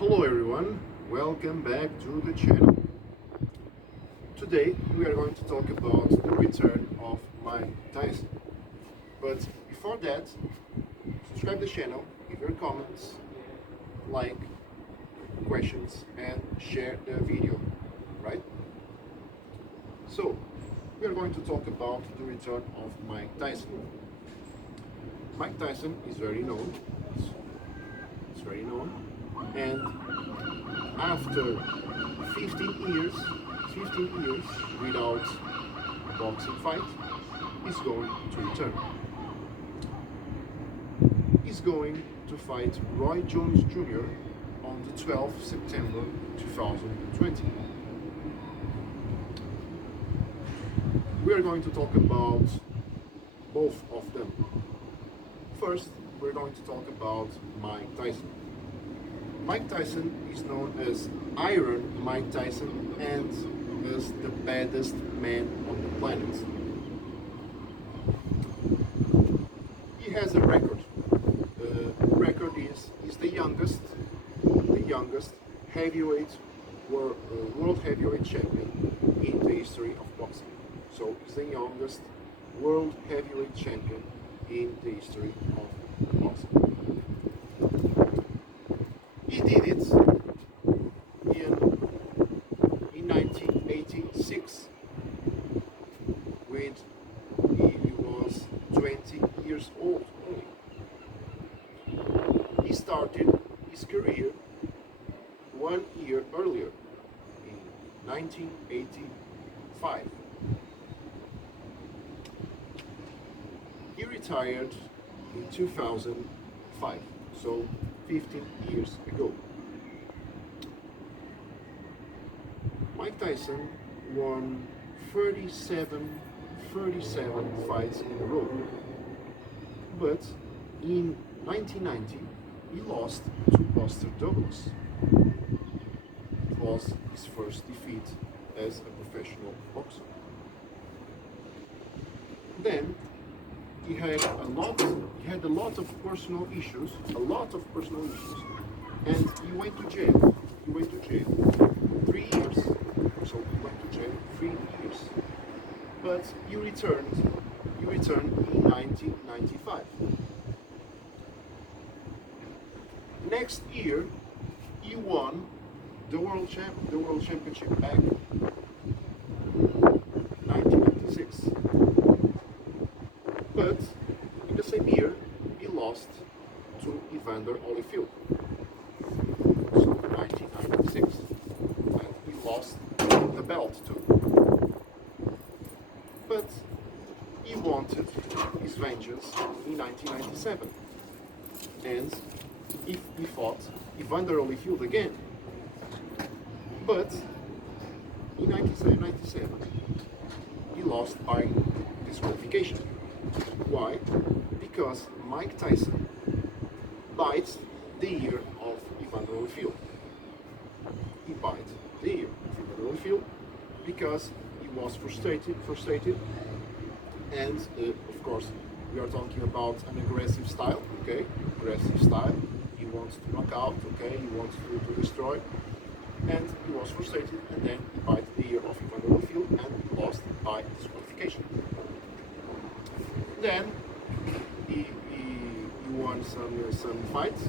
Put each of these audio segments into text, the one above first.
Hello everyone, welcome back to the channel. Today we are going to talk about the return of Mike Tyson. But before that, subscribe the channel, give your comments, like, questions and share the video, right? So, we are going to talk about the return of Mike Tyson. Mike Tyson is very known. It's very known. And after 15 years without a boxing fight, he's going to return. He's going to fight Roy Jones Jr. on the 12th September 2020. We are going to talk about both of them. First, we're going to talk about Mike Tyson. Mike Tyson is known as Iron Mike Tyson and as the baddest man on the planet. He has a record. The record is the youngest heavyweight world heavyweight champion in the history of boxing. So he's the youngest world heavyweight champion in the history of boxing. He did it in 1986 when he was 20 years old only. He started his career 1 year earlier in 1985. He retired in 2005, so 15 years ago. Mike Tyson won 37 fights in a row, but in 1990 he lost to Buster Douglas. It was his first defeat as a professional boxer. Then he had a lot of personal issues, and he went to jail. 3 years. So he went to jail 3 years. But he returned in 1995. Next year, he won the world championship back. 1996. But in the same year, he lost to Evander Holyfield. So 1996. And he lost the belt too. But he wanted his vengeance in 1997. And he fought Evander Holyfield again. But in 1997, he lost by disqualification. Why? Because Mike Tyson bites the ear of Evander Holyfield. He bites the ear of Evander Holyfield because he was frustrated, and of course we are talking about an aggressive style. Okay, aggressive style. He wants to knock out. Okay, he wants to destroy, and he was frustrated, and then he bites the ear of Evander Holyfield and he lost by disqualification. Then he won some fights.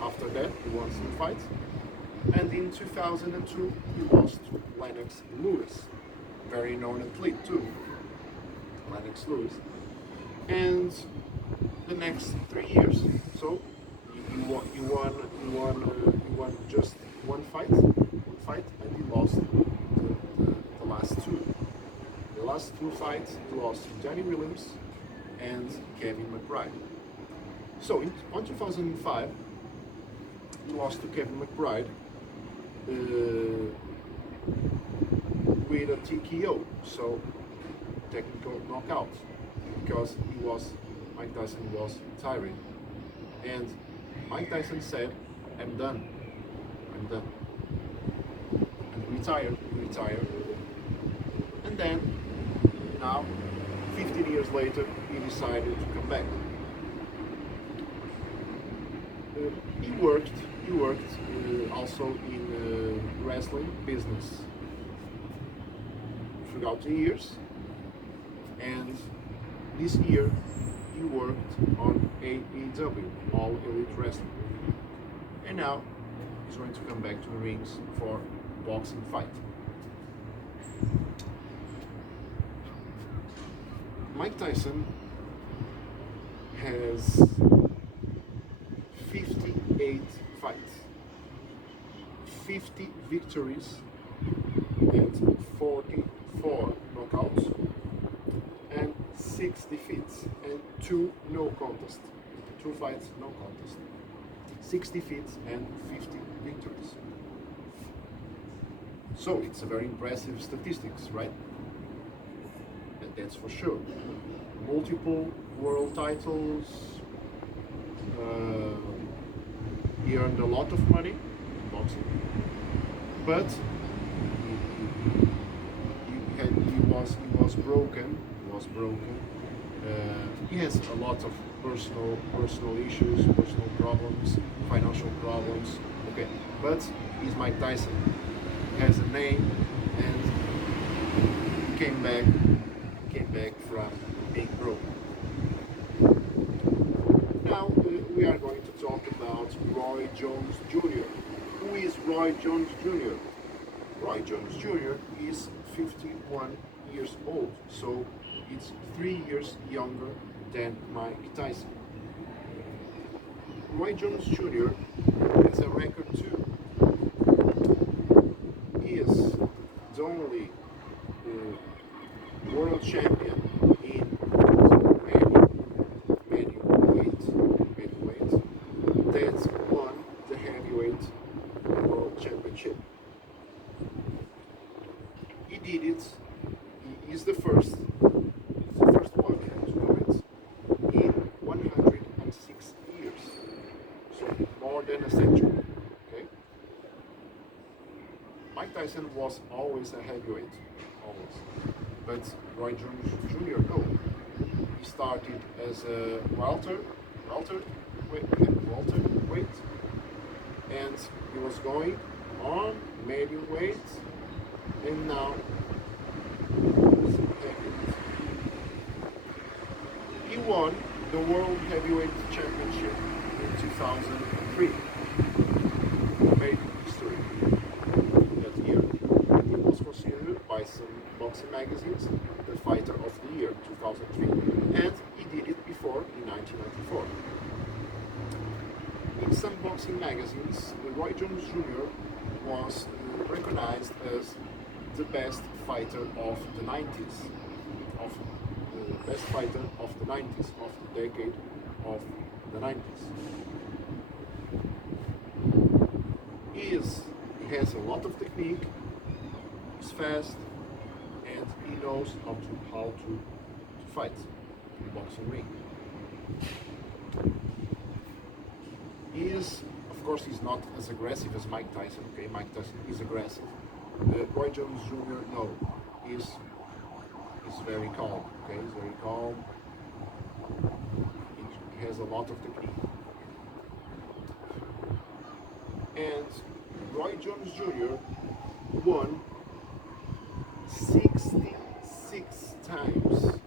After that, he won some fights. And in 2002, he lost to Lennox Lewis, very known athlete too, Lennox Lewis. And the next 3 years, so he won just one fight, and he lost the last two. The last two fights, he lost to Danny Williams and Kevin McBride. So in 2005, he lost to Kevin McBride with a TKO, so technical knockout, because Mike Tyson was tiring, and Mike Tyson said, I'm done, and retired, and then now 15 years later, he decided to come back. He worked He worked also in wrestling business throughout the years, and this year he worked on AEW, All Elite Wrestling, and now he's going to come back to the rings for boxing fight. Mike Tyson has 58 fights, 50 victories, and 44 knockouts, and 6 defeats, and 2 no contest. 2 fights, no contest. 6 defeats and 50 victories. So it's a very impressive statistics, right? That's for sure. Multiple world titles. He earned a lot of money in boxing, but he was broken. He was broken. He has a lot of personal issues, personal problems, financial problems. Okay, but he's Mike Tyson. He has a name, and he came back from being broke. Now we are going to talk about Roy Jones Jr. Who is Roy Jones Jr.? Roy Jones Jr. is 51 years old, so it's 3 years younger than Mike Tyson. Roy Jones Jr. has a record too. He is the only world champion in heavyweight that won the heavyweight world championship. He did it. He is the first one to do it in 106 years, so more than a century. Okay. Mike Tyson was always a heavyweight, always. But Roy Jones Jr. no. He started as a welterweight, and he was going on medium weight, and now he's heavyweight. He won the World Heavyweight Championship in 2003. Made history that year. He was considered by some boxing magazines the fighter of the year 2003, and he did it before in 1994. In some boxing magazines, Roy Jones Jr. was recognized as the best fighter of the 90s, of the best fighter of the 90s, of the decade of the 90s. He has a lot of technique, he's fast, and he knows how to fight in the boxing ring. Of course, he's not as aggressive as Mike Tyson. Okay, Mike Tyson is aggressive. Roy Jones Jr. no, he's very calm. Okay, he's very calm. He has a lot of technique. And Roy Jones Jr. won 66 times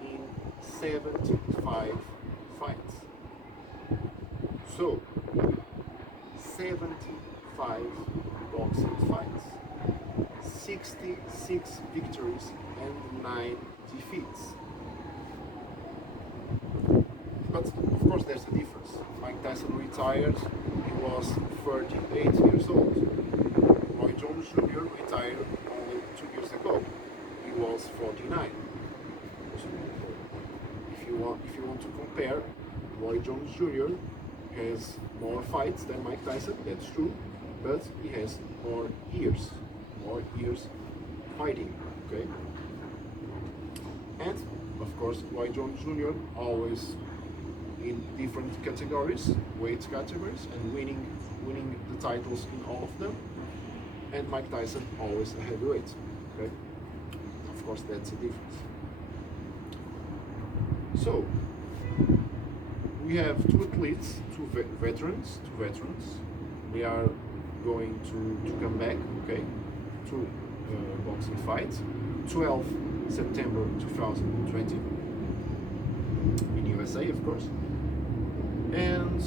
in 75 fights. So, 75 boxing fights, 66 victories, and 9 defeats. But of course, there's a difference. Mike Tyson retired, he was 38 years old. Roy Jones Jr. retired only 2 years ago. He was 49. So, if you want to compare, Roy Jones Jr. has more fights than Mike Tyson, that's true, but he has more years fighting, okay? And, of course, Roy Jones Jr. always in different categories, weight categories, and winning the titles in all of them. And Mike Tyson always a heavyweight, okay? Of course, that's a difference. So, we have two athletes, two veterans, they are going to come back, okay, to boxing fights. 12 September 2020 in USA, of course, and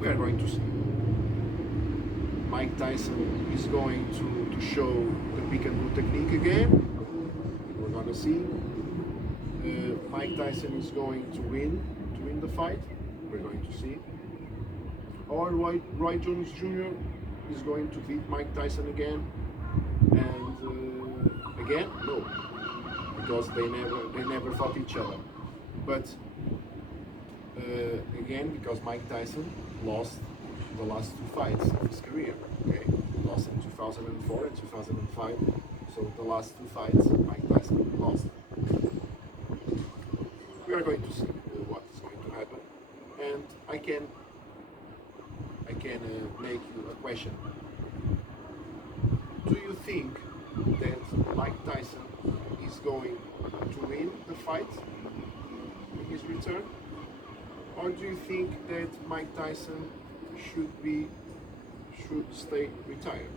we are going to see. Mike Tyson is going to show the pick and roll technique again. We're gonna see. Mike Tyson is going to win the fight. We're going to see. Or Roy Jones Jr. is going to beat Mike Tyson again, and again, no, because they never fought each other. But again, because Mike Tyson lost the last two fights of his career. Okay, he lost in 2004 and 2005. So the last two fights, Mike Tyson lost. We are going to see what is going to happen, and I can make you a question. Do you think that Mike Tyson is going to win the fight in his return, or do you think that Mike Tyson should stay retired?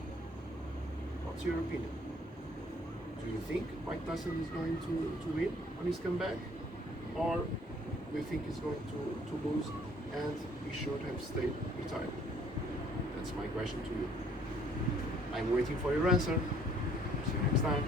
What's your opinion? Do you think Mike Tyson is going to win on his comeback, or do you think he's going to lose and he should have stayed retired? That's my question to you. I'm waiting for your answer. See you next time.